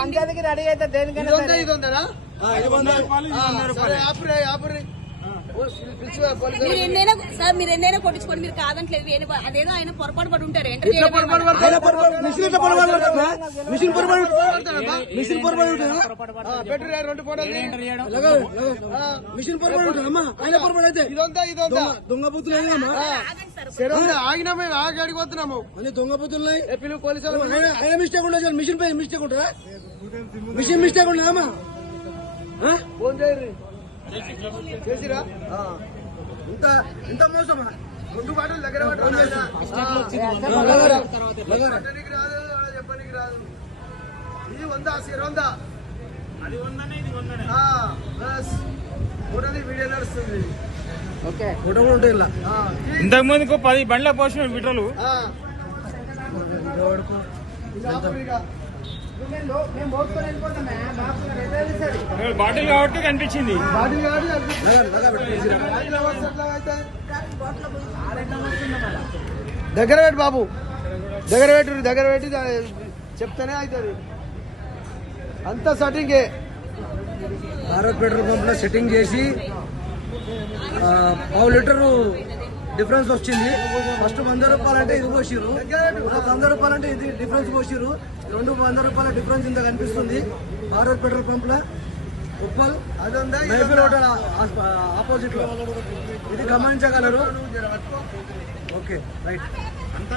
పంచాయతీకి రెడీ అయితే దేనికైనా మీరు ఎన్నైనా కొట్టించుకోండి, మీరు కాదంటలేదు. అదేదో ఆయన పొరపాటు పడి ఉంటారు. దొంగ బుద్ధులు ఆగినాము, ఆగి అడిగిపోతున్నాము. దొంగ బుద్ధులు పిలువు పోలీసులు. ఆయన మిస్టేక్ ఉండదు, మిషన్ పై మిస్టేక్ ఉంటుందా? మిషన్ మిస్టేక్ ఉండదమ్మా. ఫోన్ చేయరు చేసిరా. ఇంత మోసమా? 2 బాటలు దగ్గర చెప్పనికి రాదు, చెప్పనికి రాదు. ఇది 100 100 అది 100 వీడియో నడుస్తుంది. ఫోటో కూడా ఉంటాయి. ఇంతకు ముందుకు 10 బండ్ల పోసిన విటలు బాటిల్ కాబట్టి కనిపించింది. దగ్గర పెట్టి బాబు, దగ్గర పెట్టి చెప్తానే అవుతుంది. అంతా సెట్టింగే. భారత్ పెట్రోల్ పంప్ లో సెట్టింగ్ చేసి 1/2 లీటరు డిఫరెన్స్ వచ్చింది. ఫస్ట్ 100 రూపాయలు అంటే ఇది పోసిరు, 100 రూపాయలు అంటే ఇది డిఫరెన్స్ పోసిరు. 200 రూపాయల డిఫరెన్స్ ఇంత కనిపిస్తుంది. భారత్ పెట్రోల్ పంప్ లో ఉప్పల్ మైఫిల్ హోటల్ ఆపోజిట్ లో. ఇది గమనించగలరు. Okay right.